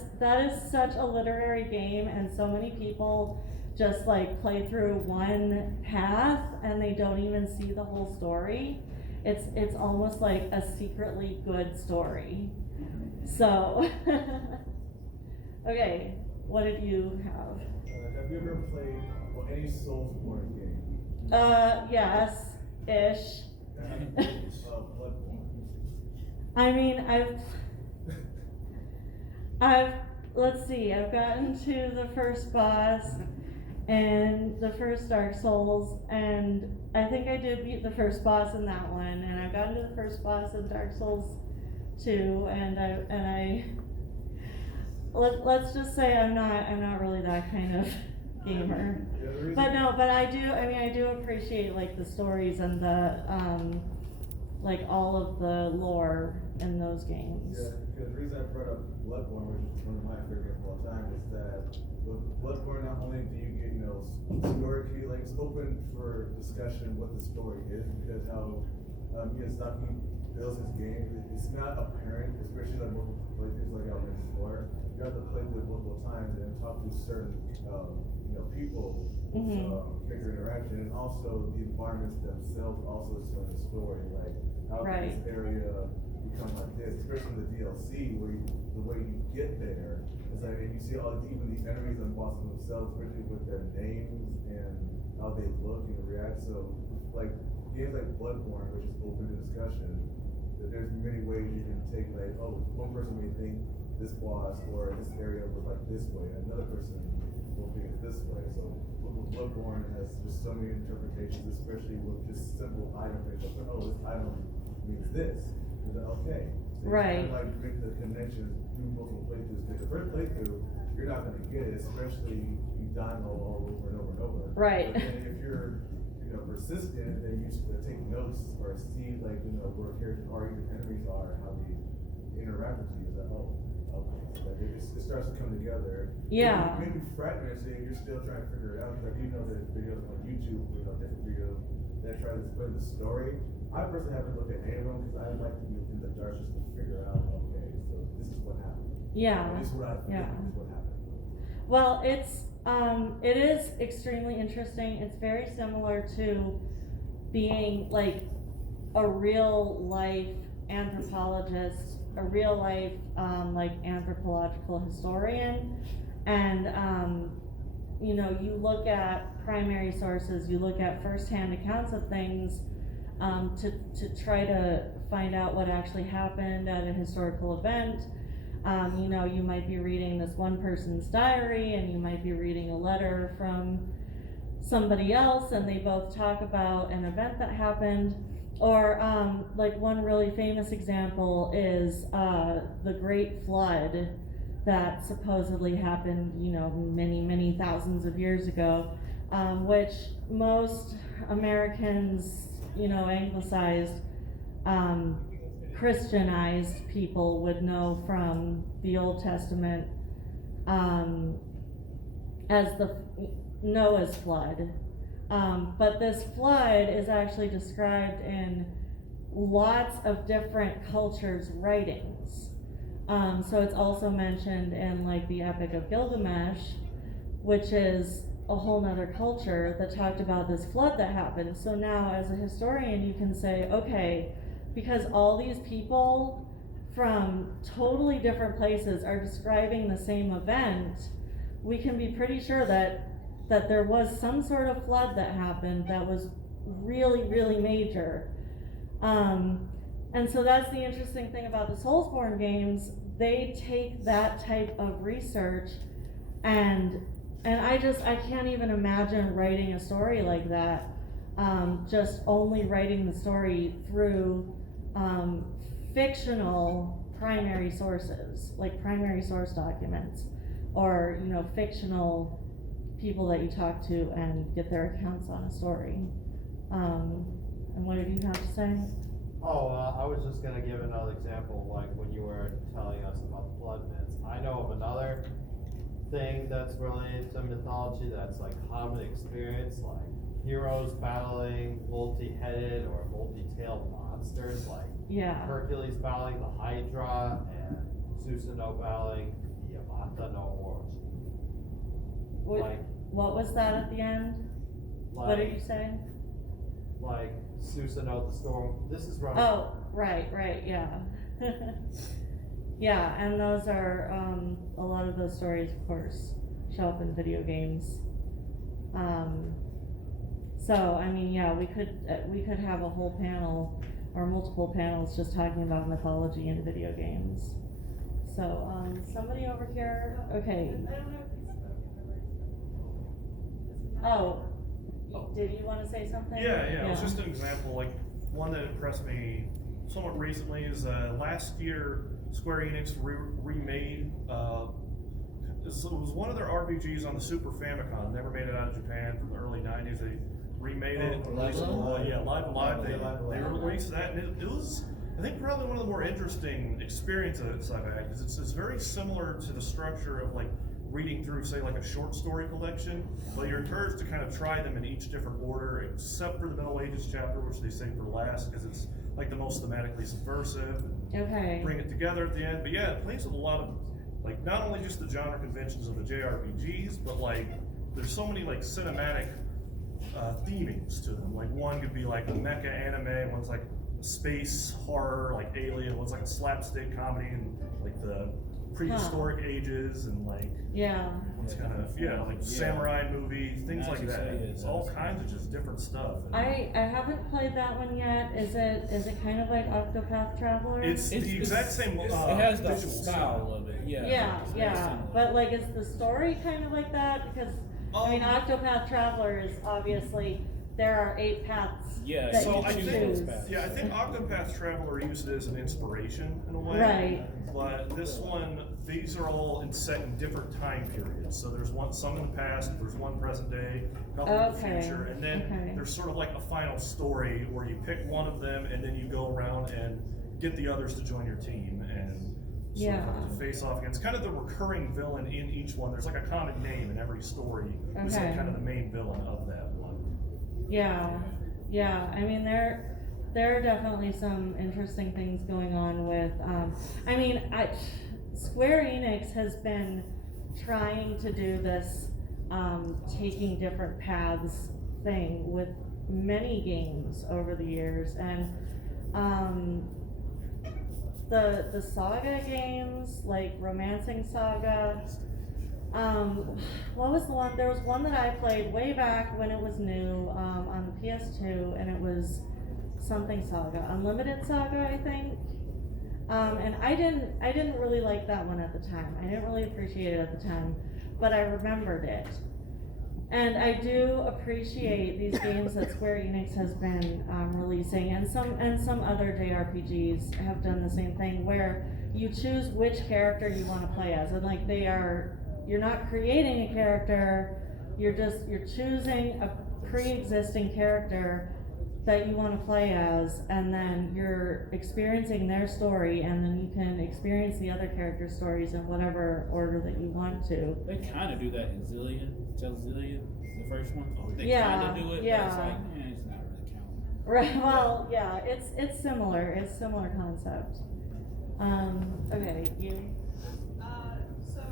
such a literary game, and so many people just like play through one path and they don't even see the whole story. It's almost like a secretly good story. So, okay, what did you have? Have you ever played any Soulsborne game? Yes-ish. Bloodborne. I mean, let's see, I've gotten to the first boss in the first Dark Souls, and I think I did beat the first boss in that one, and I've gotten to the first boss in Dark Souls too, and let's just say I'm not really that kind of gamer. Yeah, the reason- But no, but I do appreciate like the stories and the like all of the lore in those games. Yeah, because the reason I brought up Bloodborne, which is one of my favorite games of all time, is that with Bloodborne, not only do you get, story key, like, it's open for discussion what the story is, because how Miyazaki builds his game, it's not apparent, especially like multiple playthroughs, like I mentioned before. You have to play through it multiple times and talk to certain, people, character interaction, and also the environments themselves also tell the story, like how Right. this area become like this, especially the DLC, where the way you get there, it's like, and you see even the enemies and bosses themselves, especially with their names and how they look and react. So, like games like Bloodborne, which is open to discussion, that there's many ways you can take, like, oh, one person may think this boss or this area was like this way, another person will think it's this way. So Bloodborne has just so many interpretations, especially with just simple item things. Like, oh, this item means this. You're like, okay. So you Right. kind of like make the connections through multiple playthroughs. Because the first playthrough, you're not gonna get it, especially you dying all over and over and over. Right. But then if you're persistent, then you take notes or see, like, where characters are, even enemies are, and how they interact with you. It's like, oh, okay. So like it starts to come together. Yeah. Maybe fragments, and you're still trying to figure it out. Like, there's videos on YouTube, different videos that try to explain the story. I personally haven't looked at any of them because I like to be in the dark just to figure out, okay, so this is what happened. Yeah. This is what I think Yeah. is what happened. Well, it is extremely interesting. It's very similar to being like a real life anthropologist, a real life like anthropological historian, and you look at primary sources, you look at firsthand accounts of things to try to find out what actually happened at a historical event. You might be reading this one person's diary, and you might be reading a letter from somebody else, and they both talk about an event that happened. Or like one really famous example is the Great Flood that supposedly happened, many thousands of years ago, which most Americans, anglicized, Christianized people would know from the Old Testament as the Noah's flood. But this flood is actually described in lots of different cultures' writings. So it's also mentioned in like the Epic of Gilgamesh, which is a whole nother culture that talked about this flood that happened. So now as a historian you can say, okay, because all these people from totally different places are describing the same event, we can be pretty sure that there was some sort of flood that happened that was really, really major. And so that's the interesting thing about the Soulsborne games. They take that type of research and I can't even imagine writing a story like that. Just only writing the story through fictional primary sources, like primary source documents, or fictional people that you talk to and get their accounts on a story. And what did you have to say? I was just gonna give another example, like when you were telling us about the blood myths. I know of another thing that's related to mythology that's like common experience, like heroes battling multi-headed or multi-tailed monsters, like Hercules battling the Hydra and Susanoo battling the Yamata no Orochi. What was that at the end? What are you saying? Like Susanoo the Storm. This is wrong. Oh, right, yeah. Yeah, and those are a lot of those stories, of course, show up in video games. So I mean, yeah, we could have a whole panel or multiple panels just talking about mythology in video games. So somebody over here, okay. I don't know if he's spoken. Oh, did you want to say something? Yeah, it was just an example, like, one that impressed me somewhat recently is last year Square Enix remade. It was one of their RPGs on the Super Famicom. Never made it out of Japan from the early '90s. They remade it. Live Alive. Yeah, Live Alive. They Live Alive. released that, and it was, I think, probably one of the more interesting experiences I've had, because it's very similar to the structure of like reading through, say, like a short story collection, but you're encouraged to kind of try them in each different order, except for the Middle Ages chapter, which they save for last, because it's like the most thematically subversive. Okay. Bring it together at the end. But yeah, it plays with a lot of, like, not only just the genre conventions of the JRPGs, but like, there's so many like cinematic themings to them. Like, one could be like a mecha anime, one's like a space horror, like Alien, one's like a slapstick comedy and like the prehistoric ages, and like, Yeah. it's kind of, like samurai movies, things like that. It's all kinds of just different stuff. And I haven't played that one yet. Is it kind of like Octopath Traveler? it's the exact same. It has the visual style of it, yeah. It's very similar. But like, is the story kind of like that? Because I mean, Octopath Traveler is obviously there are 8 paths. Yeah, that So you I can think, choose. I think Octopath Traveler used it as an inspiration in a way. Right. But this one, these are all set in different time periods. So there's some in the past, there's one present day, a couple in the Okay, future, and then okay. there's sort of like a final story where you pick one of them and then you go around and get the others to join your team and sort of have to face off against kind of the recurring villain in each one. There's like a common name in every story. Who's like Okay. kind of the main villain of that one. Yeah. I mean, there are definitely some interesting things going on with. I mean, Square Enix has been trying to do this taking different paths thing with many games over the years, and the Saga games, like Romancing Saga. What was the one? There was one that I played way back when it was new on the PS2, and it was something Saga, Unlimited Saga, I think. And I didn't really like that one at the time. I didn't really appreciate it at the time, but I remembered it. And I do appreciate these games that Square Enix has been releasing, and some other JRPGs have done the same thing, where you choose which character you want to play as, and like you're not creating a character, you're choosing a pre-existing character that you want to play as, and then you're experiencing their story, and then you can experience the other characters' stories in whatever order that you want to. They kind of do that in Zillion, the first one. They Yeah, kind of do it, yeah. but it's like, it's not really counting. Right. Well, yeah, it's similar. It's similar concept. Okay, you. So,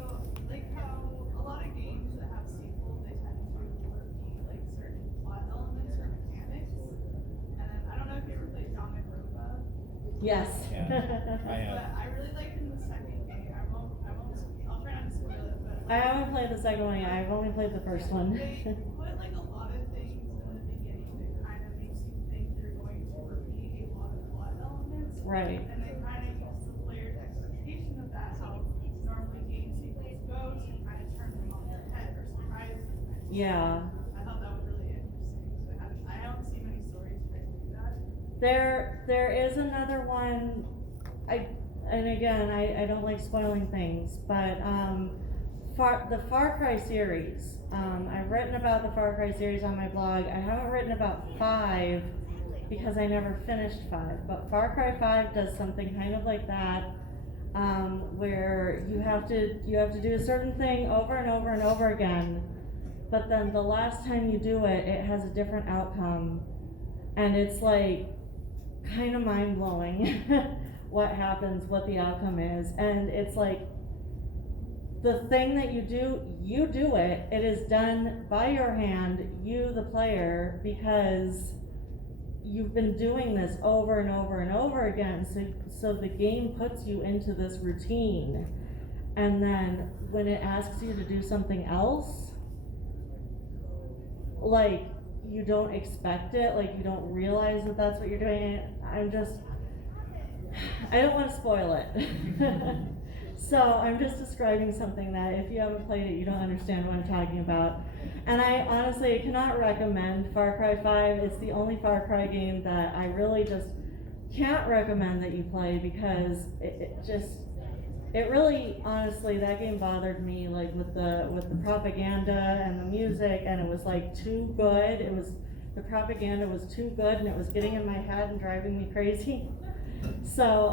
like how a lot of games that have sequels, they tend to repeat like certain plot elements or mechanics. And I don't know if you ever played Danganronpa. Yes. Yeah, I have. But I really liked in the second game. I'll try not to spoil it, but I haven't played the second one yet. I've only played the first one. they put like a lot of things in the beginning that kind of makes you think they're going to repeat a lot of plot elements. Right. And they kind of use the player's expectation of that, how normally game sequels go, to kind of turn them on their head or surprise them. Yeah. I thought that was really interesting. So I haven't seen many stories try to do that. There is another one. And again, I don't like spoiling things, but the Far Cry series. I've written about the Far Cry series on my blog. I haven't written about 5 because I never finished 5. But Far Cry 5 does something kind of like that, where you have to do a certain thing over and over and over again. But then the last time you do it, it has a different outcome, and it's like kind of mind blowing. What happens, what the outcome is, and it's like the thing that you do it is done by your hand, you the player, because you've been doing this over and over and over again, so the game puts you into this routine, and then when it asks you to do something else, like you don't expect it, like you don't realize that that's what you're doing. I don't want to spoil it. So I'm just describing something that if you haven't played it, you don't understand what I'm talking about. And I honestly cannot recommend Far Cry 5. It's the only Far Cry game that I really just can't recommend that you play because it really, honestly, that game bothered me, like with the propaganda and the music, and it was like too good. The propaganda was too good, and it was getting in my head and driving me crazy. So,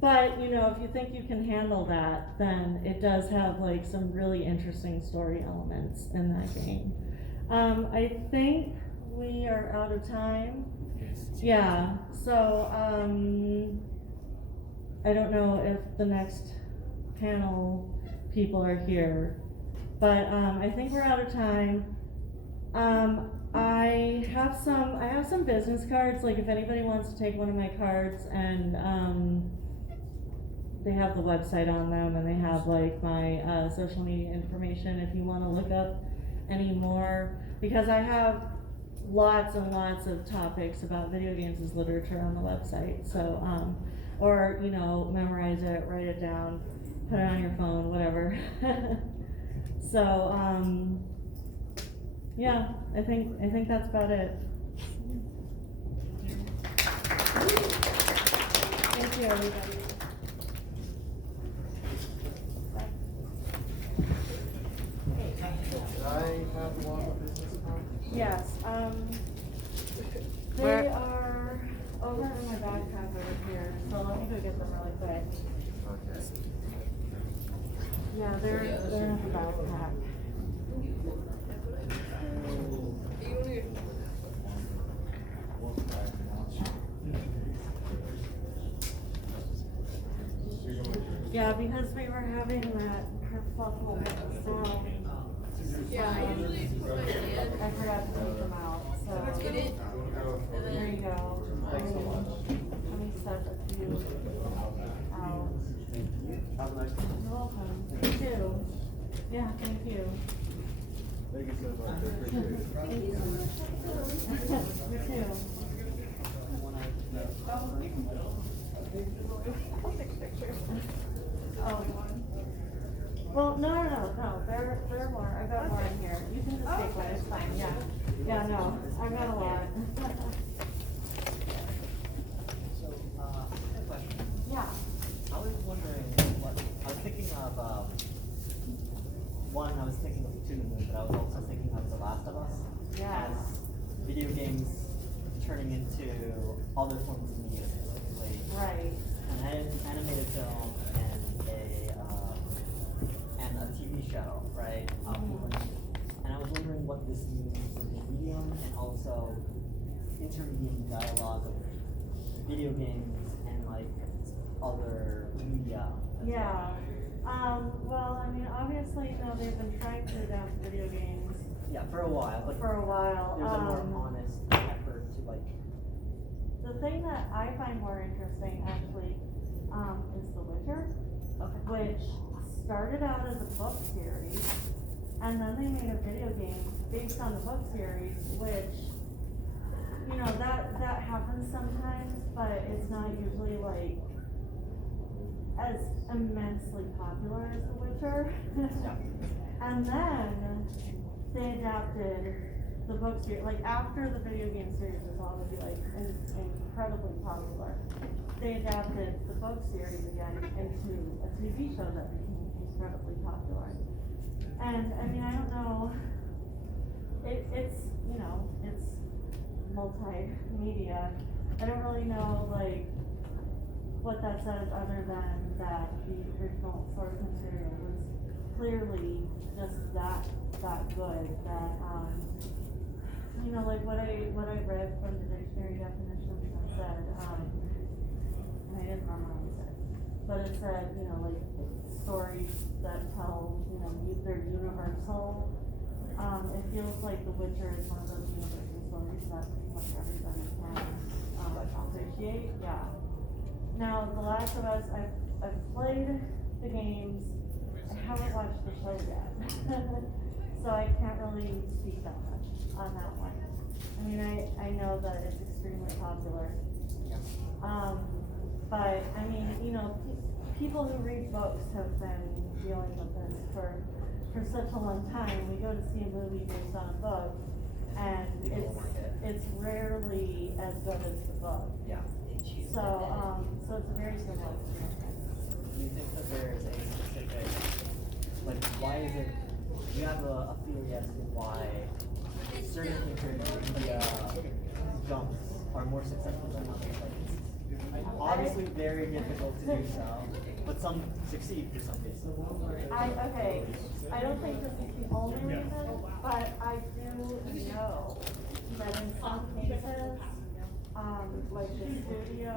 but you know, if you think you can handle that, then it does have like some really interesting story elements in that game. I think we are out of time. Yeah, so, I don't know if the next panel people are here, but, I think we're out of time. I have some business cards, like if anybody wants to take one of my cards, and, they have the website on them, and they have like my, social media information if you wanna look up any more, because I have lots and lots of topics about video games as literature on the website, so, or, you know, memorize it, write it down, put it on your phone, whatever. So, yeah, I think that's about it. Thank you, everybody. Did I have one business card? Yes, they are over in my backpack over here, so let me go get them really quick. Okay. Yeah, they're in the backpack. Yeah, because we were having that kerfuffle so. Yeah, I usually put my hand. I forgot to take them out, so. Get it, and There then. you go. Thanks so much. Let me set a few out. Have a nice day. You're welcome. You too. Yeah, thank you. Thank you so much, I appreciate it. Thank you. You too. Oh. Well, no, there are more. I've got more in here. You can just take one, it's fine, yeah. Yeah, no, I've got a lot. So, I have a question. Yeah. I was wondering I was thinking of, I was thinking of Toon, but I was also thinking of The Last of Us. Yeah. As video games turning into other forms of media, specifically. Right. An animated film and a TV show, right? And I was wondering what this means for the medium and also intermediate dialogue of video games and like other media. Yeah. Well, I mean, obviously, you know, they've been trying to adapt video games. Yeah, for a while, but For a while. there's a more honest effort to like. The thing that I find more interesting, actually, is The Witcher, which started out as a book series, and then they made a video game based on the book series, which, you know, that happens sometimes, but it's not usually like as immensely popular as The Witcher. And then they adapted the book series, like after the video game series was already like incredibly popular, they adapted the book series again into a TV show that became incredibly popular. And I mean, I don't know, it's, you know, it's multimedia. I don't really know like what that says other than that the original source material was clearly just that good, that, you know, like what I read from the dictionary definitions that said, and I didn't memorize it, but it said, you know, like stories that tell, you know, they're universal. It feels like The Witcher is one of those universal stories that pretty much everybody can appreciate. Yeah. Now, The Last of Us, I've played the games. I haven't watched the show yet, so I can't really speak that much on that one. I mean, I know that it's extremely popular. But I mean, you know, people who read books have been dealing with this for such a long time. We go to see a movie based on a book, and it's rarely as good as the book. Yeah. So it's a very similar experience. Do you think that there is a specific, like, why is it, do you have a theory as to why certain intermedia jumps are more successful than others? Like, it's obviously very difficult to do so, but some succeed for some cases. Okay, I don't think this is the only reason, but I do know that in some cases, like the studio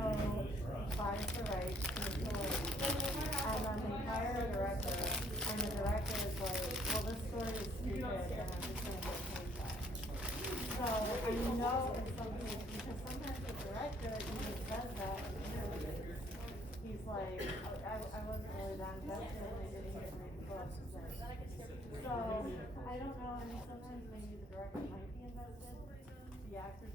buys the rights to the story, and then they hire a director, and the director is like, well, this story is stupid, and I'm just gonna get paid back. So, I know in some cases, because sometimes the director even says that in interviews. He's like, I wasn't really that invested, I didn't even read the books. So, I don't know, I mean, sometimes maybe the director might be invested, the actors